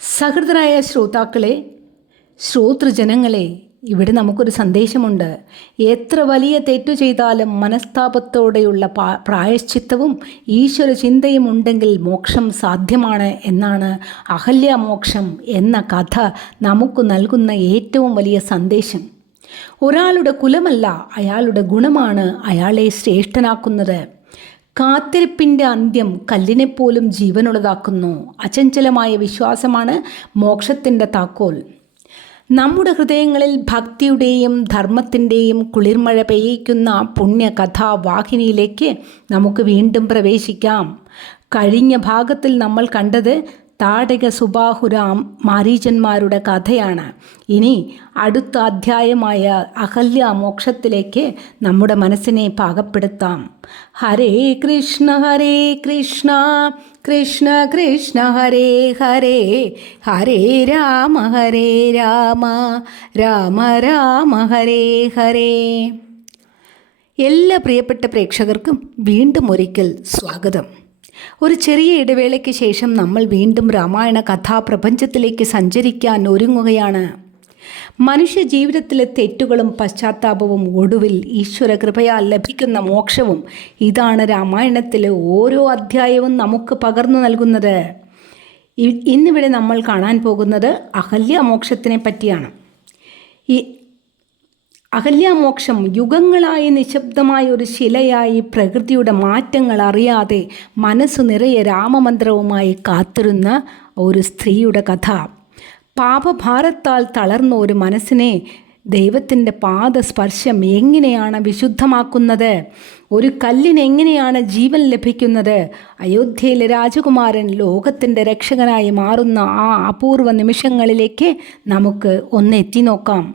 സഹൃദരായ ശ്രോതാക്കളെ, ശ്രോതൃജനങ്ങളെ, ഇവിടെ നമുക്കൊരു സന്ദേശമുണ്ട്. എത്ര വലിയ തെറ്റു ചെയ്താലും മനസ്താപത്തോടെയുള്ള പ്രായശ്ചിത്തവും ഈശ്വര ചിന്തയും ഉണ്ടെങ്കിൽ മോക്ഷം സാധ്യമാണ് എന്നാണ് അഹല്യാമോക്ഷം എന്ന കഥ നമുക്ക് നൽകുന്ന ഏറ്റവും വലിയ സന്ദേശം. ഒരാളുടെ കുലമല്ല, അയാളുടെ ഗുണമാണ് അയാളെ ശ്രേഷ്ഠനാക്കുന്നത്. കാത്തിരിപ്പിൻ്റെ അന്ത്യം കല്ലിനെപ്പോലും ജീവനുള്ളതാക്കുന്നു. അചഞ്ചലമായ വിശ്വാസമാണ് മോക്ഷത്തിൻ്റെ താക്കോൽ. നമ്മുടെ ഹൃദയങ്ങളിൽ ഭക്തിയുടെയും ധർമ്മത്തിൻ്റെയും കുളിർമഴ പെയ്യിക്കുന്ന പുണ്യകഥാവാഹിനിയിലേക്ക് നമുക്ക് വീണ്ടും പ്രവേശിക്കാം. കഴിഞ്ഞ ഭാഗത്തിൽ നമ്മൾ കണ്ടത് താടക സുബാഹുരാം മാരീചന്മാരുടെ കഥയാണ്. ഇനി അടുത്ത അധ്യായമായ അഹല്യാമോക്ഷത്തിലേക്ക് നമ്മുടെ മനസ്സിനെ പാകപ്പെടുത്താം. ഹരേ കൃഷ്ണ കൃഷ്ണ കൃഷ്ണ ഹരേ ഹരേ, ഹരേ രാമ രാമ രാമ ഹരേ ഹരേ. എല്ലാ പ്രിയപ്പെട്ട പ്രേക്ഷകർക്കും വീണ്ടും ഒരിക്കൽ സ്വാഗതം. ഒരു ചെറിയ ഇടവേളയ്ക്ക് ശേഷം നമ്മൾ വീണ്ടും രാമായണ കഥാപ്രപഞ്ചത്തിലേക്ക് സഞ്ചരിക്കാൻ ഒരുങ്ങുകയാണ്. മനുഷ്യ ജീവിതത്തിലെ തെറ്റുകളും പശ്ചാത്താപവും ഒടുവിൽ ഈശ്വര കൃപയാൽ ലഭിക്കുന്ന മോക്ഷവും, ഇതാണ് രാമായണത്തിലെ ഓരോ അധ്യായവും നമുക്ക് പകർന്നു നൽകുന്നത്. ഇന്നിവിടെ നമ്മൾ കാണാൻ പോകുന്നത് അഹല്യാമോക്ഷത്തിനെ പറ്റിയാണ്. ഈ അഹല്യാമോക്ഷം യുഗങ്ങളായി നിശബ്ദമായ ഒരു ശിലയായി പ്രകൃതിയുടെ മാറ്റങ്ങൾ അറിയാതെ മനസ്സു നിറയെ രാമമന്ത്രവുമായി കാത്തിരുന്ന ഒരു സ്ത്രീയുടെ കഥ. പാപഭാരത്താൽ തളർന്ന ഒരു മനസ്സിനെ ദൈവത്തിൻ്റെ പാദസ്പർശം എങ്ങനെയാണ് വിശുദ്ധമാക്കുന്നത്? ഒരു കല്ലിന് എങ്ങനെയാണ് ജീവൻ ലഭിക്കുന്നത്? അയോധ്യയിലെ രാജകുമാരൻ ലോകത്തിൻ്റെ രക്ഷകനായി മാറുന്ന ആ അപൂർവ നിമിഷങ്ങളിലേക്ക് നമുക്ക് ഒന്ന് എത്തി നോക്കാം.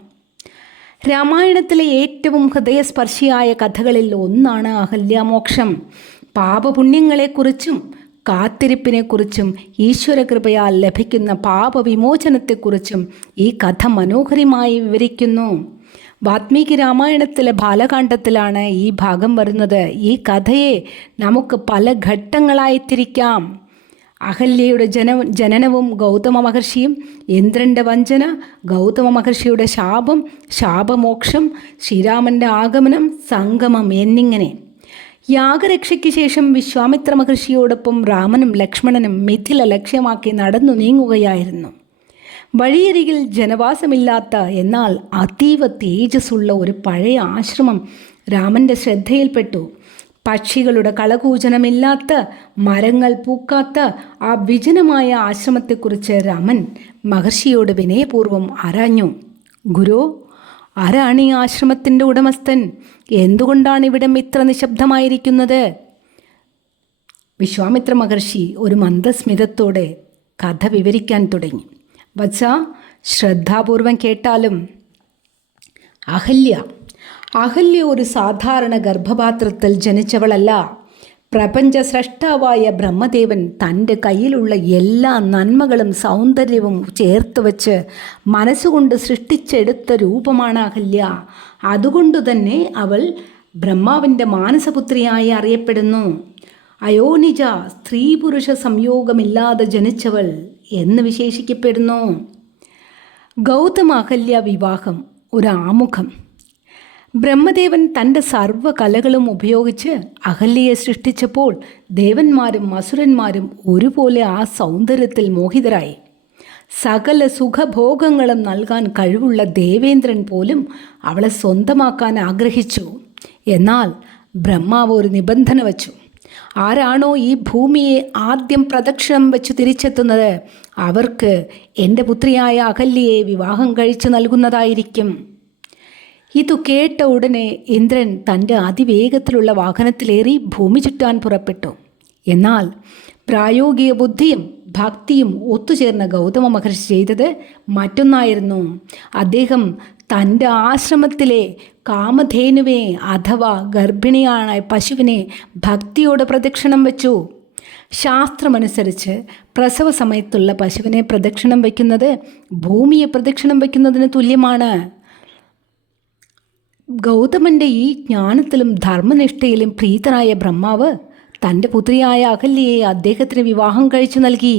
രാമായണത്തിലെ ഏറ്റവും ഹൃദയസ്പർശിയായ കഥകളിൽ ഒന്നാണ് അഹല്യാമോക്ഷം. പാപപുണ്യങ്ങളെക്കുറിച്ചും കാത്തിരിപ്പിനെക്കുറിച്ചും ഈശ്വരകൃപയാൽ ലഭിക്കുന്ന പാപവിമോചനത്തെക്കുറിച്ചും ഈ കഥ മനോഹരമായി വിവരിക്കുന്നു. വാത്മീകി രാമായണത്തിലെ ബാലകാണ്ഡത്തിലാണ് ഈ ഭാഗം വരുന്നത്. ഈ കഥയെ നമുക്ക് പല ഘട്ടങ്ങളായി തിരിക്കാം. അഹല്യയുടെ ജനനവും ഗൗതമ മഹർഷിയും, ഇന്ദ്രൻ്റെ വഞ്ചന, ഗൗതമ മഹർഷിയുടെ ശാപം, ശാപമോക്ഷം, ശ്രീരാമൻ്റെ ആഗമനം, സംഗമം എന്നിങ്ങനെ. യാഗരക്ഷയ്ക്ക് ശേഷം വിശ്വാമിത്ര മഹർഷിയോടൊപ്പം രാമനും ലക്ഷ്മണനും മിഥില ലക്ഷ്യമാക്കി നടന്നു നീങ്ങുകയായിരുന്നു. വഴിയരികിൽ ജനവാസമില്ലാത്ത എന്നാൽ അതീവ തേജസ്സുള്ള ഒരു പഴയ ആശ്രമം രാമൻ്റെ ശ്രദ്ധയിൽപ്പെട്ടു. പക്ഷികളുടെ കളകൂജനമില്ലാത്ത, മരങ്ങൾ പൂക്കാത്ത ആ വിജനമായ ആശ്രമത്തെക്കുറിച്ച് രാമൻ മഹർഷിയോട് വിനയപൂർവ്വം ആരാഞ്ഞു. ഗുരു, ആരാണ് ഈ ആശ്രമത്തിൻ്റെ ഉടമസ്ഥൻ? എന്തുകൊണ്ടാണ് ഇവിടം ഇത്ര നിശബ്ദമായിരിക്കുന്നത്? വിശ്വാമിത്ര മഹർഷി ഒരു മന്ദസ്മിതത്തോടെ കഥ വിവരിക്കാൻ തുടങ്ങി. വത്സ, ശ്രദ്ധാപൂർവം കേട്ടാലും. അഹല്യ ഒരു സാധാരണ ഗർഭപാത്രത്തിൽ ജനിച്ചവളല്ല. പ്രപഞ്ച സ്രഷ്ടാവായ ബ്രഹ്മദേവൻ തൻ്റെ കയ്യിലുള്ള എല്ലാ നന്മകളും സൗന്ദര്യവും ചേർത്ത് വച്ച് മനസ്സുകൊണ്ട് സൃഷ്ടിച്ചെടുത്ത രൂപമാണ് അഹല്യ. അതുകൊണ്ടുതന്നെ അവൾ ബ്രഹ്മാവിൻ്റെ മാനസപുത്രിയായി അറിയപ്പെടുന്നു. അയോനിജ, സ്ത്രീ പുരുഷ സംയോഗമില്ലാതെ ജനിച്ചവൾ എന്ന് വിശേഷിക്കപ്പെടുന്നു. ഗൗതമ അഹല്യ വിവാഹം ഒരു ആമുഖം. ബ്രഹ്മദേവൻ തൻ്റെ സർവ്വകലകളും ഉപയോഗിച്ച് അഹല്യയെ സൃഷ്ടിച്ചപ്പോൾ ദേവന്മാരും അസുരന്മാരും ഒരുപോലെ ആ സൗന്ദര്യത്തിൽ മോഹിതരായി. സകല സുഖഭോഗങ്ങളും നൽകാൻ കഴിവുള്ള ദേവേന്ദ്രൻ പോലും അവളെ സ്വന്തമാക്കാൻ ആഗ്രഹിച്ചു. എന്നാൽ ബ്രഹ്മാവ് ഒരു നിബന്ധന വച്ചു. ആരാണോ ഈ ഭൂമിയെ ആദ്യം പ്രദക്ഷിണം വെച്ച് തിരിച്ചെത്തുന്നത് അവർക്ക് എൻ്റെ പുത്രിയായ അഹല്യയെ വിവാഹം കഴിച്ചു നൽകുന്നതായിരിക്കും. ഇതു കേട്ട ഉടനെ ഇന്ദ്രൻ തൻ്റെ അതിവേഗത്തിലുള്ള വാഹനത്തിലേറി ഭൂമി ചുറ്റാൻ പുറപ്പെട്ടു. എന്നാൽ പ്രായോഗിക ബുദ്ധിയും ഭക്തിയും ഒത്തുചേർന്ന ഗൗതമ മഹർഷി ചെയ്തത് മറ്റൊന്നായിരുന്നു. അദ്ദേഹം തൻ്റെ ആശ്രമത്തിലെ കാമധേനുവെ അഥവാ ഗർഭിണിയായ പശുവിനെ ഭക്തിയോടെ പ്രദക്ഷിണം വെച്ചു. ശാസ്ത്രമനുസരിച്ച് പ്രസവ സമയത്തുള്ള പശുവിനെ പ്രദക്ഷിണം വയ്ക്കുന്നത് ഭൂമിയെ പ്രദക്ഷിണം വയ്ക്കുന്നതിന് തുല്യമാണ്. ഗൗതമൻ്റെ ഈ ജ്ഞാനത്തിലും ധർമ്മനിഷ്ഠയിലും പ്രീതനായ ബ്രഹ്മാവ് തൻ്റെ പുത്രിയായ അഹല്യയെ അദ്ദേഹത്തിന് വിവാഹം കഴിച്ചു നൽകി.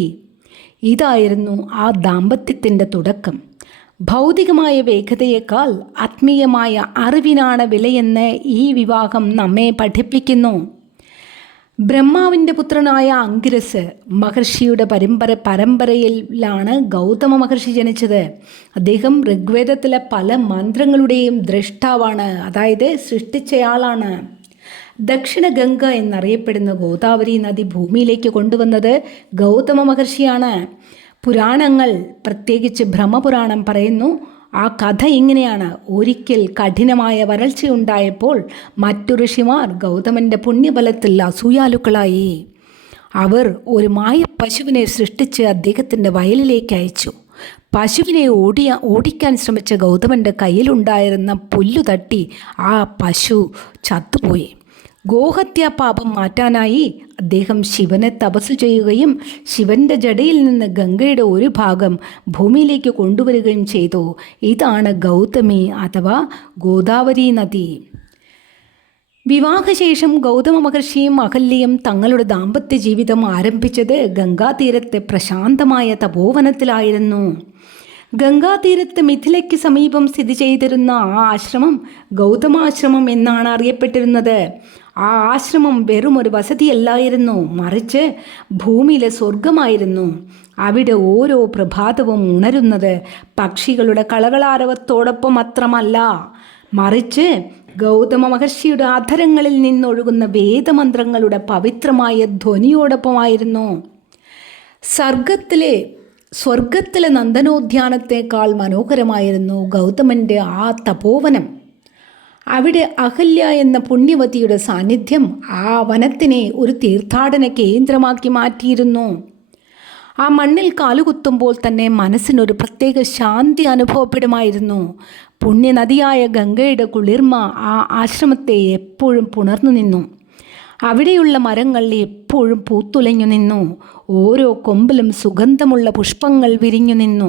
ഇതായിരുന്നു ആ ദാമ്പത്യത്തിൻ്റെ തുടക്കം. ഭൗതികമായ വേഗതയേക്കാൾ ആത്മീയമായ അറിവിനാണ് വിലയെന്ന് ഈ വിവാഹം നമ്മെ പഠിപ്പിക്കുന്നു. ബ്രഹ്മാവിൻ്റെ പുത്രനായ അങ്കിരസ് മഹർഷിയുടെ പരമ്പരയിലാണ് ഗൗതമ മഹർഷി ജനിച്ചത്. അദ്ദേഹം ഋഗ്വേദത്തിലെ പല മന്ത്രങ്ങളുടെയും ദ്രഷ്ടാവാണ്, അതായത് സൃഷ്ടിച്ചയാളാണ്. ദക്ഷിണ ഗംഗ എന്നറിയപ്പെടുന്ന ഗോദാവരി നദി ഭൂമിയിലേക്ക് കൊണ്ടുവന്നത് ഗൗതമ മഹർഷിയാണ്. പുരാണങ്ങൾ, പ്രത്യേകിച്ച് ബ്രഹ്മപുരാണം പറയുന്നു, ആ കഥ ഇങ്ങനെയാണ്: ഒരിക്കൽ കഠിനമായ വരൾച്ചയുണ്ടായപ്പോൾ മറ്റു ഋഷിമാർ ഗൗതമൻ്റെ പുണ്യബലത്തിൽ അസൂയാലുക്കളായി. അവർ ഒരു മായ പശുവിനെ സൃഷ്ടിച്ച് അദ്ദേഹത്തിൻ്റെ വയലിലേക്ക് അയച്ചു. പശുവിനെ ഓടിക്കാൻ ശ്രമിച്ച ഗൗതമൻ്റെ കയ്യിലുണ്ടായിരുന്ന പുല്ലു തട്ടി ആ പശു ചത്തുപോയി. ഗോഹത്യാ പാപം മാറ്റാനായി അദ്ദേഹം ശിവനെ തപസ് ചെയ്യുകയും ശിവൻ്റെ ജടയിൽ നിന്ന് ഗംഗയുടെ ഒരു ഭാഗം ഭൂമിയിലേക്ക് കൊണ്ടുവരികയും ചെയ്തു. ഇതാണ് ഗൗതമി അഥവാ ഗോദാവരി നദി. വിവാഹശേഷം ഗൗതമ മഹർഷിയും അഹല്യയും തങ്ങളുടെ ദാമ്പത്യ ജീവിതം ആരംഭിച്ചത് ഗംഗാതീരത്തെ പ്രശാന്തമായ തപോവനത്തിലായിരുന്നു. ഗംഗാതീരത്ത് മിഥിലയ്ക്ക് സമീപം സ്ഥിതി ചെയ്തിരുന്ന ആ ആശ്രമം ഗൗതമാശ്രമം എന്നാണ് അറിയപ്പെട്ടിരുന്നത്. ആ ആശ്രമം വെറും ഒരു വസതിയല്ലായിരുന്നു, മറിച്ച് ഭൂമിയിലെ സ്വർഗമായിരുന്നു. അവിടെ ഓരോ പ്രഭാതവും ഉണരുന്നത് പക്ഷികളുടെ കളകളാരവത്തോടൊപ്പം മാത്രമല്ല, മറിച്ച് ഗൗതമ മഹർഷിയുടെ അധരങ്ങളിൽ നിന്നൊഴുകുന്ന വേദമന്ത്രങ്ങളുടെ പവിത്രമായ ധ്വനിയോടൊപ്പമായിരുന്നു. സ്വർഗത്തിലെ നന്ദനോദ്യാനത്തേക്കാൾ മനോഹരമായിരുന്നു ഗൗതമൻ്റെ ആ തപോവനം. അവിടെ അഹല്യ എന്ന പുണ്യവതിയുടെ സാന്നിധ്യം ആ വനത്തിനെ ഒരു തീർത്ഥാടന കേന്ദ്രമാക്കി മാറ്റിയിരുന്നു. ആ മണ്ണിൽ കാലുകുത്തുമ്പോൾ തന്നെ മനസ്സിനൊരു പ്രത്യേക ശാന്തി അനുഭവപ്പെടുമായിരുന്നു. പുണ്യനദിയായ ഗംഗയുടെ കുളിർമ ആ ആശ്രമത്തെ എപ്പോഴും പുണർന്നു നിന്നു. അവിടെയുള്ള മരങ്ങൾ എപ്പോഴും പൂത്തുലഞ്ഞു നിന്നു. ഓരോ കൊമ്പിലും സുഗന്ധമുള്ള പുഷ്പങ്ങൾ വിരിഞ്ഞു നിന്നു.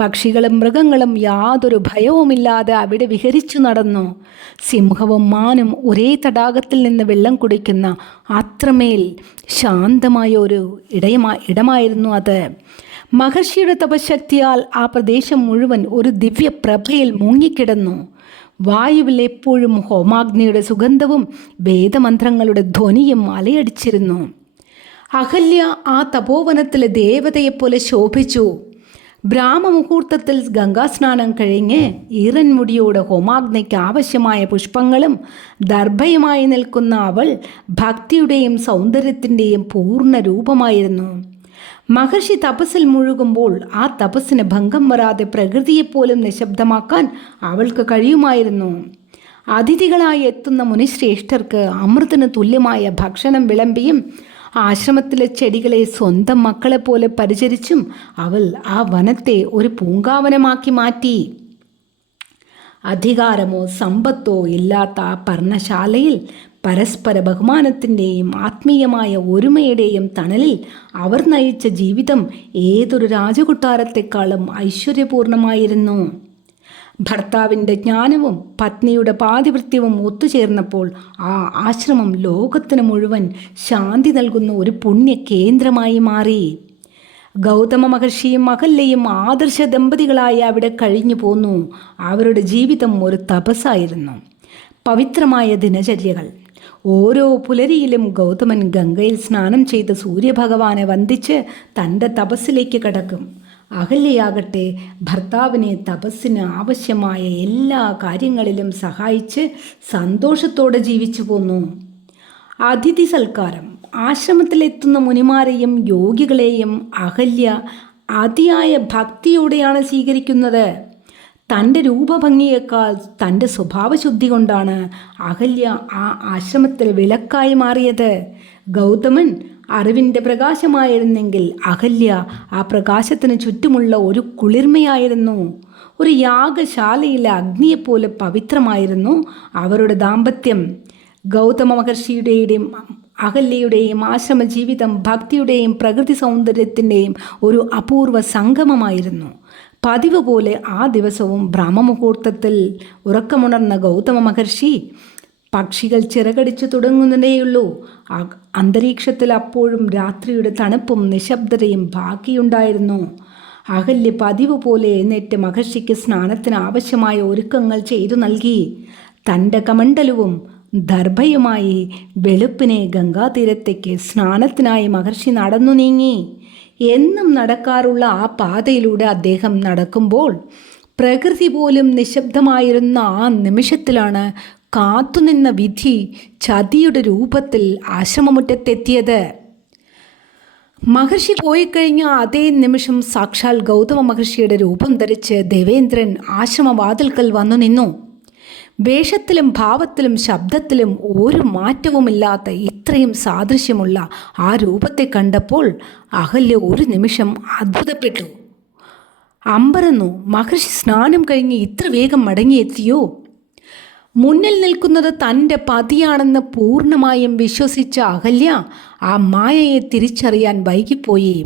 പക്ഷികളും മൃഗങ്ങളും യാതൊരു ഭയവുമില്ലാതെ അവിടെ വിഹരിച്ചു നടന്നു. സിംഹവും മാനും ഒരേ തടാകത്തിൽ നിന്ന് വെള്ളം കുടിക്കുന്ന അത്രമേൽ ശാന്തമായ ഒരു ഇടമായിരുന്നു അത്. മഹർഷിയുടെ തപശക്തിയാൽ ആ പ്രദേശം മുഴുവൻ ഒരു ദിവ്യപ്രഭയിൽ മുങ്ങിക്കിടന്നു. വായുവിൽ എപ്പോഴും ഹോമാഗ്നിയുടെ സുഗന്ധവും വേദമന്ത്രങ്ങളുടെ ധ്വനിയും അലയടിച്ചിരുന്നു. അഹല്യ ആ തപോവനത്തിലെ ദേവതയെപ്പോലെ ശോഭിച്ചു. ബ്രാഹ്മമുഹൂർത്തത്തിൽ ഗംഗാസ്നാനം കഴിഞ്ഞ് ഈറൻമുടിയോടെ ഹോമാഗ്നിക്ക് ആവശ്യമായ പുഷ്പങ്ങളും ദർഭയുമായി നിൽക്കുന്ന അവൾ ഭക്തിയുടെയും സൗന്ദര്യത്തിൻ്റെയും പൂർണ്ണ രൂപമായിരുന്നു. മഹർഷി തപസ്സിൽ മുഴുകുമ്പോൾ ആ തപസ്സിന് ഭംഗം വരാതെ പ്രകൃതിയെപ്പോലും നിശബ്ദമാക്കാൻ അവൾക്ക് കഴിയുമായിരുന്നു. അതിഥികളായി എത്തുന്ന മുനിശ്രേഷ്ഠർക്ക് അമൃതന് തുല്യമായ ഭക്ഷണം വിളമ്പിയും ആശ്രമത്തിലെ ചെടികളെ സ്വന്തം മക്കളെപ്പോലെ പരിചരിച്ചും അവൾ ആ വനത്തെ ഒരു പൂങ്കാവനമാക്കി മാറ്റി. അധികാരമോ സമ്പത്തോ ഇല്ലാത്ത ആ പർണശാലയിൽ പരസ്പര ബഹുമാനത്തിൻ്റെയും ആത്മീയമായ ഒരുമയുടെയും തണലിൽ അവർ നയിച്ച ജീവിതം ഏതൊരു രാജകൊട്ടാരത്തെക്കാളും ഐശ്വര്യപൂർണമായിരുന്നു. ഭർത്താവിൻ്റെ ജ്ഞാനവും പത്നിയുടെ പാതിവൃത്യവും ഒത്തുചേർന്നപ്പോൾ ആ ആശ്രമം ലോകത്തിന് മുഴുവൻ ശാന്തി നൽകുന്ന ഒരു പുണ്യ കേന്ദ്രമായി മാറി. ഗൗതമ മഹർഷിയും അഹല്യയും ആദർശ ദമ്പതികളായി അവിടെ കഴിഞ്ഞു പോന്നു. അവരുടെ ജീവിതം ഒരു തപസ്സായിരുന്നു. പവിത്രമായ ദിനചര്യകൾ. ഓരോ പുലരിയിലും ഗൗതമൻ ഗംഗയിൽ സ്നാനം ചെയ്ത് സൂര്യഭഗവാനെ വന്ദിച്ച് തൻ്റെ തപസ്സിലേക്ക് കടക്കും. അഹല്യയാകട്ടെ ഭർത്താവിനെ തപസ്സിന് ആവശ്യമായ എല്ലാ കാര്യങ്ങളിലും സഹായിച്ച് സന്തോഷത്തോടെ ജീവിച്ചു പോന്നു. അതിഥി സൽക്കാരം. ആശ്രമത്തിലെത്തുന്ന മുനിമാരെയും യോഗികളെയും അഹല്യ അതിയായ ഭക്തിയോടെയാണ് സ്വീകരിക്കുന്നത്. തൻ്റെ രൂപഭംഗിയേക്കാൾ തൻ്റെ സ്വഭാവശുദ്ധി കൊണ്ടാണ് അഹല്യ ആ ആശ്രമത്തിൽ വിളക്കായി മാറിയത്. ഗൗതമൻ അറിവിൻ്റെ പ്രകാശമായിരുന്നെങ്കിൽ അഹല്യ ആ പ്രകാശത്തിന് ചുറ്റുമുള്ള ഒരു കുളിർമയായിരുന്നു. ഒരു യാഗശാലയിലെ അഗ്നിയെപ്പോലെ പവിത്രമായിരുന്നു അവരുടെ ദാമ്പത്യം. ഗൗതമ മഹർഷിയുടെയും അഹല്യയുടെയും ആശ്രമ ജീവിതം ഭക്തിയുടെയും പ്രകൃതി സൗന്ദര്യത്തിൻ്റെയും ഒരു അപൂർവ സംഗമമായിരുന്നു. പതിവ് പോലെ ആ ദിവസവും ബ്രഹ്മമുഹൂർത്തത്തിൽ ഉറക്കമുണർന്ന ഗൗതമ മഹർഷി പക്ഷികൾ ചിറകടിച്ചു തുടങ്ങുന്നതേയുള്ളൂ. അന്തരീക്ഷത്തിൽ അപ്പോഴും രാത്രിയുടെ തണുപ്പും നിശബ്ദതയും ബാക്കിയുണ്ടായിരുന്നു. അഹല്യ പതിവ് പോലെ എഴുന്നേറ്റ് മഹർഷിക്ക് സ്നാനത്തിന് ആവശ്യമായ ഒരുക്കങ്ങൾ ചെയ്തു നൽകി. തൻ്റെ കമണ്ഡലവും ദർഭയുമായി വെളുപ്പിനെ ഗംഗാതീരത്തേക്ക് സ്നാനത്തിനായി മഹർഷി നടന്നു നീങ്ങി. എന്നും നടക്കാറുള്ള ആ പാതയിലൂടെ അദ്ദേഹം നടക്കുമ്പോൾ പ്രകൃതി പോലും നിശബ്ദമായിരുന്ന ആ നിമിഷത്തിലാണ് കാത്തുനിന്ന വിധി ചതിയുടെ രൂപത്തിൽ ആശ്രമമുറ്റത്തെത്തിയത്. മഹർഷി പോയിക്കഴിഞ്ഞ അതേ നിമിഷം സാക്ഷാൽ ഗൗതമ മഹർഷിയുടെ രൂപം ധരിച്ച് ദേവേന്ദ്രൻ ആശ്രമവാതിൽക്കൽ വന്നു നിന്നു. വേഷത്തിലും ഭാവത്തിലും ശബ്ദത്തിലും ഒരു മാറ്റവുമില്ലാത്ത ഇത്രയും സാദൃശ്യമുള്ള ആ രൂപത്തെ കണ്ടപ്പോൾ അഹല്യ ഒരു നിമിഷം അത്ഭുതപ്പെട്ടു. അമ്പരന്നു. മഹർഷി സ്നാനം കഴിഞ്ഞ് ഇത്ര വേഗം മടങ്ങിയെത്തിയോ? മുന്നിൽ നിൽക്കുന്നത് തൻ്റെ പതിയാണെന്ന് പൂർണ്ണമായും വിശ്വസിച്ച അഹല്യ ആ മായയെ തിരിച്ചറിയാൻ വൈകിപ്പോയി.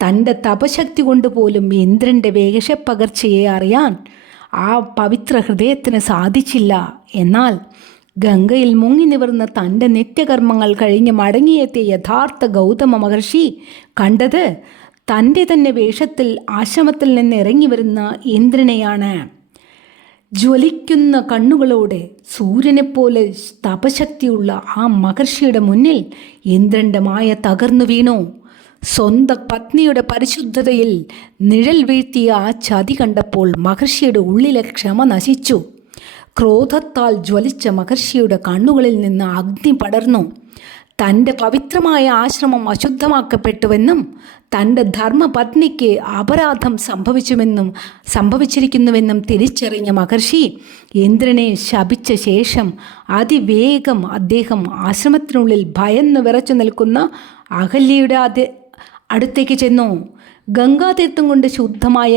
തൻ്റെ തപശക്തി കൊണ്ടുപോലും ഇന്ദ്രൻ്റെ വേഷപ്പകർച്ചയെ അറിയാൻ ആ പവിത്ര ഹൃദയത്തിന് സാധിച്ചില്ല. എന്നാൽ ഗംഗയിൽ മുങ്ങി നിവർന്ന തൻ്റെ നിത്യകർമ്മങ്ങൾ കഴിഞ്ഞ് മടങ്ങിയെത്തിയ യഥാർത്ഥ ഗൗതമ മഹർഷി കണ്ടത് തൻ്റെ തന്നെ വേഷത്തിൽ ആശ്രമത്തിൽ നിന്ന് ഇറങ്ങി വരുന്ന ഇന്ദ്രനെയാണ്. ജ്വലിക്കുന്ന കണ്ണുകളോടെ സൂര്യനെപ്പോലെ തപശക്തിയുള്ള ആ മഹർഷിയുടെ മുന്നിൽ ഇന്ദ്രൻ്റെ മായ തകർന്നു വീണു. സ്വന്തം പത്നിയുടെ പരിശുദ്ധതയിൽ നിഴൽ വീഴ്ത്തിയ ആ ചതി കണ്ടപ്പോൾ മഹർഷിയുടെ ഉള്ളിലെ ക്ഷമ നശിച്ചു. ക്രോധത്താൽ ജ്വലിച്ച മഹർഷിയുടെ കണ്ണുകളിൽ നിന്ന് അഗ്നി പടർന്നു. തൻ്റെ പവിത്രമായ ആശ്രമം അശുദ്ധമാക്കപ്പെട്ടുവെന്നും തൻ്റെ ധർമ്മപത്നിക്ക് അപരാധം സംഭവിച്ചിരിക്കുന്നുവെന്നും തിരിച്ചറിഞ്ഞ മഹർഷി ഇന്ദ്രനെ ശപിച്ച ശേഷം അതിവേഗം അദ്ദേഹം ആശ്രമത്തിനുള്ളിൽ ഭയന്ന് വിറച്ചു നിൽക്കുന്ന അഹല്യയുടെ അടുത്തേക്ക് ചെന്നു. ഗംഗാതീർത്ഥം കൊണ്ട് ശുദ്ധമായ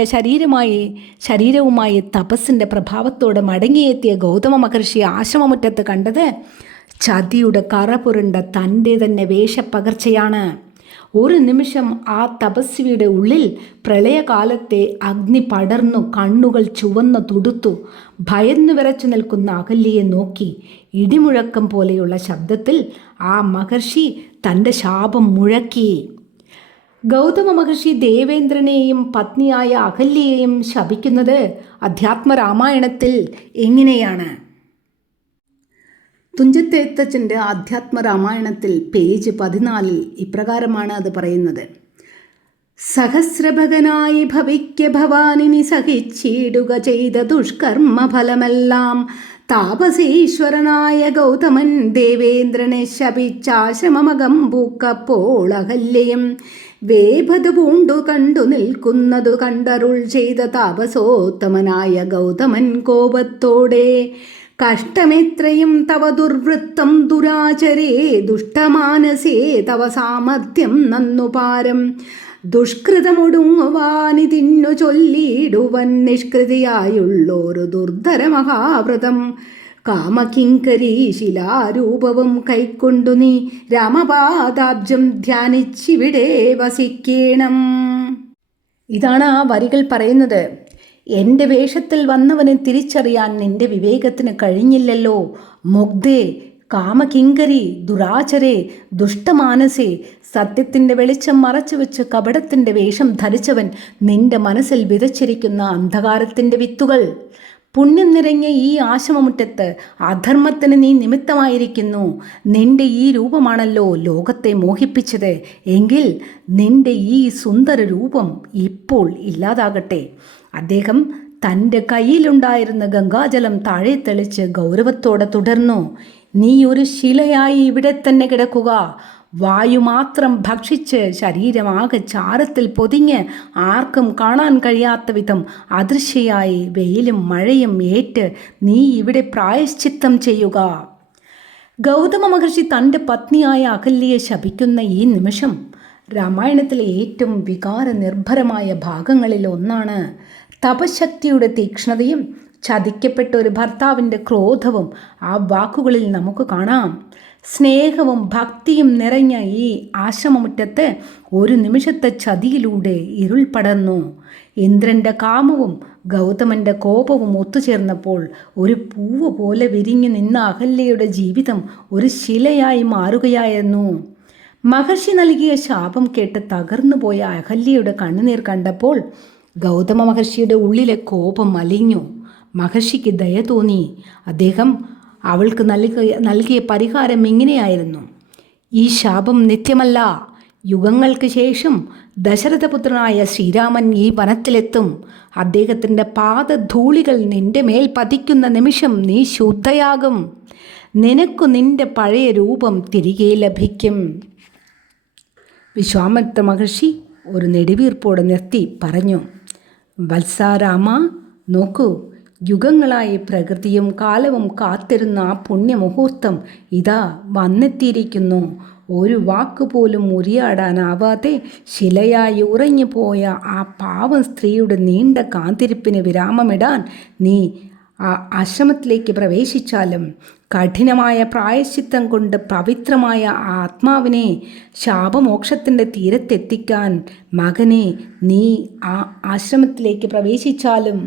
ശരീരവുമായി തപസ്സിൻ്റെ പ്രഭാവത്തോടെ മടങ്ങിയെത്തിയ ഗൗതമ മഹർഷി ആശ്രമമുറ്റത്ത് കണ്ടത് ചതിയുടെ കറ പുരണ്ട തൻ്റെ തന്നെ വേഷപ്പകർച്ചയാണ്. ഒരു നിമിഷം ആ തപസ്വിയുടെ ഉള്ളിൽ പ്രളയകാലത്തെ അഗ്നി പടർന്നു. കണ്ണുകൾ ചുവന്നു തുടുത്തു. ഭയന്നു വിറച്ചു നിൽക്കുന്ന അഹല്യയെ നോക്കി ഇടിമുഴക്കം പോലെയുള്ള ശബ്ദത്തിൽ ആ മഹർഷി തൻ്റെ ശാപം മുഴക്കി. ഗൗതമ മഹർഷി ദേവേന്ദ്രനെയും പത്നിയായ അഹല്യയെയും ശപിക്കുന്നത് അധ്യാത്മരാമായണത്തിൽ എങ്ങനെയാണ്? തുഞ്ചത്തെഴുത്തച്ഛൻ്റെ ആധ്യാത്മരാമായണത്തിൽ പേജ് 14 ഇപ്രകാരമാണ് അത് പറയുന്നത്. സഹസ്രഭകനായി ഭവിക്ക ഭവാനിനി സഹിച്ചിടുക ചെയ്ത ദുഷ്കർമ്മ ഫലമെല്ലാം താപസീശ്വരനായ ഗൗതമൻ ദേവേന്ദ്രനെ ശപിച്ചാശ്രമമകം പൂക്കപ്പോൾ അഹല്യയും വേഭത് പൂണ്ടു കണ്ടു നിൽക്കുന്നതു കണ്ടരുൾ ചെയ്ത താപസോത്തമനായ ഗൗതമൻ കോപത്തോടെ കഷ്ടമെത്രയും തവ ദുർവൃത്തം ദുരാചരേ ദുഷ്ടമാനസേ തവ സാമർഥ്യം നന്നുപാരം ദുഷ്കൃതമൊടുങ്ങുവാനിതിന്നു ചൊല്ലിയിടുവൻ നിഷ്കൃതിയായുള്ളൊരു ദുർധര മഹാവ്രതം കാമകിങ്കരീ ശിലാരൂപവും കൈക്കൊണ്ടു നീ രാമപാദാബ്ജം ധ്യാനിച്ചിവിടെ വസിക്കേണം. ഇതാണ് ആ വരികൾ പറയുന്നത്. എൻ്റെ വേഷത്തിൽ വന്നവനെ തിരിച്ചറിയാൻ നിന്റെ വിവേകത്തിന് കഴിഞ്ഞില്ലല്ലോ. മുഗ്ധേ, കാമകിങ്കരി, ദുരാചരേ, ദുഷ്ടമാനസേ, സത്യത്തിൻ്റെ വെളിച്ചം മറച്ചുവെച്ച് കപടത്തിൻ്റെ വേഷം ധരിച്ചവൻ, നിന്റെ മനസ്സിൽ വിതച്ചിരിക്കുന്ന അന്ധകാരത്തിൻ്റെ വിത്തുകൾ. പുണ്യം നിറഞ്ഞ ഈ ആശ്രമമുറ്റത്ത് അധർമ്മത്തിന് നീ നിമിത്തമായിരിക്കുന്നു. നിന്റെ ഈ രൂപമാണല്ലോ ലോകത്തെ മോഹിപ്പിച്ചത്. എങ്കിൽ നിന്റെ ഈ സുന്ദര രൂപം ഇപ്പോൾ ഇല്ലാതാകട്ടെ. അദ്ദേഹം തൻ്റെ കയ്യിലുണ്ടായിരുന്ന ഗംഗാജലം താഴെ തെളിച്ച് ഗൗരവത്തോടെ തുടർന്നു. നീ ഒരു ശിലയായി ഇവിടെ തന്നെ കിടക്കുക. വായു മാത്രം ഭക്ഷിച്ച് ശരീരമാകെ ചാരത്തിൽ പൊതിഞ്ഞ് ആർക്കും കാണാൻ കഴിയാത്ത വിധം അദൃശ്യയായി വെയിലും മഴയും ഏറ്റ് നീ ഇവിടെ പ്രായശ്ചിത്തം ചെയ്യുക. ഗൗതമ മഹർഷി തൻ്റെ പത്നിയായ അഹല്യയെ ശപിക്കുന്ന ഈ നിമിഷം രാമായണത്തിലെ ഏറ്റവും വികാരനിർഭരമായ ഭാഗങ്ങളിൽ ഒന്നാണ്. തപശക്തിയുടെ തീക്ഷ്ണതയും ചതിക്കപ്പെട്ട ഒരു ഭർത്താവിൻ്റെ ക്രോധവും ആ വാക്കുകളിൽ നമുക്ക് കാണാം. സ്നേഹവും ഭക്തിയും നിറഞ്ഞ ഈ ആശ്രമമുറ്റത്ത് ഒരു നിമിഷത്തെ ചതിയിലൂടെ ഇരുൾ പടർന്നു. ഇന്ദ്രൻ്റെ കാമവും ഗൗതമൻ്റെ കോപവും ഒത്തുചേർന്നപ്പോൾ ഒരു പൂവ് പോലെ വിരിഞ്ഞു നിന്ന അഹല്യയുടെ ജീവിതം ഒരു ശിലയായി മാറുകയായിരുന്നു. മഹർഷി നൽകിയ ശാപം കേട്ട് തകർന്നുപോയ അഹല്യയുടെ കണ്ണുനീർ കണ്ടപ്പോൾ ഗൗതമ മഹർഷിയുടെ ഉള്ളിലെ കോപം അലിഞ്ഞു. മഹർഷിക്ക് ദയ തോന്നി. അദ്ദേഹം അവൾക്ക് നൽകിയ പരിഹാരം ഇങ്ങനെയായിരുന്നു: ഈ ശാപം നിത്യമല്ല. യുഗങ്ങൾക്ക് ശേഷം ദശരഥപുത്രനായ ശ്രീരാമൻ ഈ വനത്തിലെത്തും. അദ്ദേഹത്തിൻ്റെ പാദധൂളികൾ നിന്റെ മേൽ പതിക്കുന്ന നിമിഷം നീ ശുദ്ധയാകും. നിനക്കു നിന്റെ പഴയ രൂപം തിരികെ ലഭിക്കും. വിശ്വാമിത്ര മഹർഷി ഒരു നെടുവീർപ്പോടെ നിർത്തി പറഞ്ഞു: വത്സാരാമ, നോക്കൂ, യുഗങ്ങളായി പ്രകൃതിയും കാലവും കാത്തിരുന്ന ആ പുണ്യമുഹൂർത്തം ഇതാ വന്നെത്തിയിരിക്കുന്നു. ഒരു വാക്കുപോലും ഉരിയാടാനാവാതെ ശിലയായി ഉറഞ്ഞു പോയ ആ പാവം സ്ത്രീയുടെ നീണ്ട കാത്തിരിപ്പിന് വിരാമമിടാൻ നീ ആ ആശ്രമത്തിലേക്ക് പ്രവേശിച്ചാലും കഠിനമായ പ്രായശ്ചിത്തം കൊണ്ട് പവിത്രമായ ആ ആത്മാവിനെ ശാപമോക്ഷത്തിൻ്റെ തീരത്തെത്തിക്കാൻ മകനെ നീ ആ ആശ്രമത്തിലേക്ക് പ്രവേശിച്ചാലും.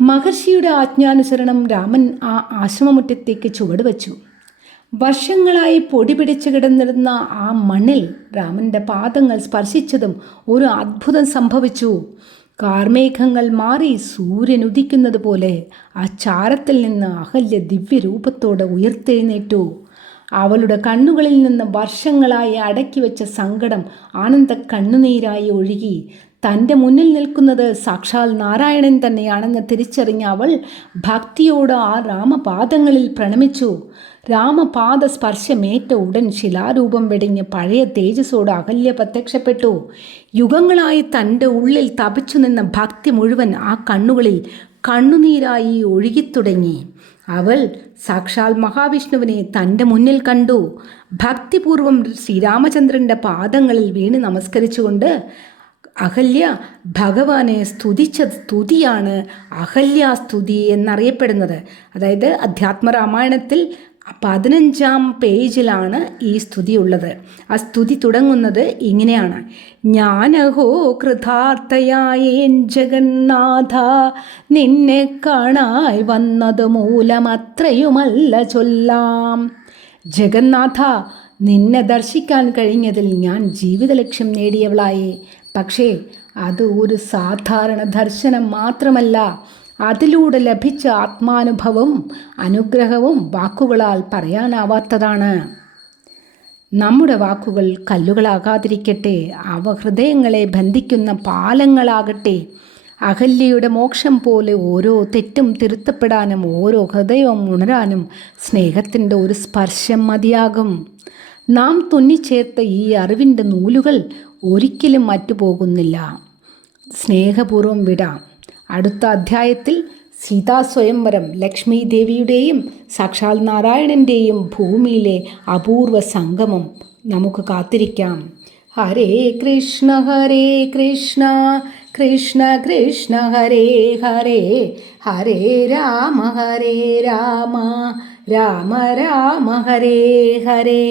മഹർഷിയുടെ ആജ്ഞാനുസരണം രാമൻ ആ ആശ്രമമുറ്റത്തേക്ക് ചുവടുവച്ചു. വർഷങ്ങളായി പൊടി പിടിച്ചു കിടന്നിരുന്ന ആ മണ്ണിൽ രാമൻ്റെ പാദങ്ങൾ സ്പർശിച്ചതും ഒരു അത്ഭുതം സംഭവിച്ചു. കാർമേഘങ്ങൾ മാറി സൂര്യൻ ഉദിക്കുന്നത് പോലെ ആ ചാരത്തിൽ നിന്ന് അഹല്യ ദിവ്യരൂപത്തോടെ ഉയർത്തെഴുന്നേറ്റു. അവളുടെ കണ്ണുകളിൽ നിന്ന് വർഷങ്ങളായി അടക്കി വെച്ച സങ്കടം ആനന്ദ കണ്ണുനീരായി ഒഴുകി. തൻ്റെ മുന്നിൽ നിൽക്കുന്നത് സാക്ഷാൽ നാരായണൻ തന്നെയാണെന്ന് തിരിച്ചറിഞ്ഞ അവൾ ഭക്തിയോട് ആ രാമപാദങ്ങളിൽ പ്രണമിച്ചു. രാമപാദ സ്പർശമേറ്റ ഉടൻ ശിലാരൂപം വെടിഞ്ഞ് പഴയ തേജസ്സോട് അഹല്യ പ്രത്യക്ഷപ്പെട്ടു. യുഗങ്ങളായി തൻ്റെ ഉള്ളിൽ തപിച്ചു നിന്ന ഭക്തി മുഴുവൻ ആ കണ്ണുകളിൽ കണ്ണുനീരായി ഒഴുകിത്തുടങ്ങി. അവൾ സാക്ഷാൽ മഹാവിഷ്ണുവിനെ തൻ്റെ മുന്നിൽ കണ്ടു. ഭക്തിപൂർവം ശ്രീരാമചന്ദ്രൻ്റെ പാദങ്ങളിൽ വീണ് നമസ്കരിച്ചുകൊണ്ട് അഹല്യ ഭഗവാനെ സ്തുതിച്ച സ്തുതിയാണ് അഹല്യാസ്തുതി എന്നറിയപ്പെടുന്നത്. അതായത് അധ്യാത്മരാമായണത്തിൽ 15-ാം പേജിലാണ് ഈ സ്തുതി ഉള്ളത്. ആ സ്തുതി തുടങ്ങുന്നത് ഇങ്ങനെയാണ്: ഞാനഹോ കൃതാർത്ഥയായേൻ ജഗന്നാഥ, നിന്നെ കാണായി വന്നത് മൂലമത്രയുമല്ല ചൊല്ലാം. ജഗന്നാഥ, നിന്നെ ദർശിക്കാൻ കഴിഞ്ഞതിൽ ഞാൻ ജീവിത ലക്ഷ്യം നേടിയവളായി. പക്ഷേ അത് ഒരു സാധാരണ ദർശനം മാത്രമല്ല. അതിലൂടെ ലഭിച്ച ആത്മാനുഭവം അനുഗ്രഹവും വാക്കുകളാൽ പറയാനാവാത്തതാണ്. നമ്മുടെ വാക്കുകൾ കല്ലുകളാകാതിരിക്കട്ടെ, അവ ഹൃദയങ്ങളെ ബന്ധിക്കുന്ന പാലങ്ങളാകട്ടെ. അഹല്യയുടെ മോക്ഷം പോലെ ഓരോ തെറ്റും തിരുത്തപ്പെടാനും ഓരോ ഹൃദയവും ഉണരാനും സ്നേഹത്തിൻ്റെ ഒരു സ്പർശം മതിയാകും. നാം തുന്നിച്ചേർത്ത ഈ അറിവിൻ്റെ നൂലുകൾ ഒരിക്കലും മറ്റുപോകുന്നില്ല. സ്നേഹപൂർവ്വം വിടാം. അടുത്ത അധ്യായത്തിൽ സീതാസ്വയംവരം, ലക്ഷ്മി ദേവിയുടെയും സാക്ഷാൽ നാരായണൻ്റെയും ഭൂമിയിലെ അപൂർവ സംഗമം നമുക്ക് കാത്തിരിക്കാം. ഹരേ കൃഷ്ണ കൃഷ്ണ കൃഷ്ണ ഹരേ ഹരേ, ഹരേ രാമ രാമ രാമ ഹരേ ഹരേ.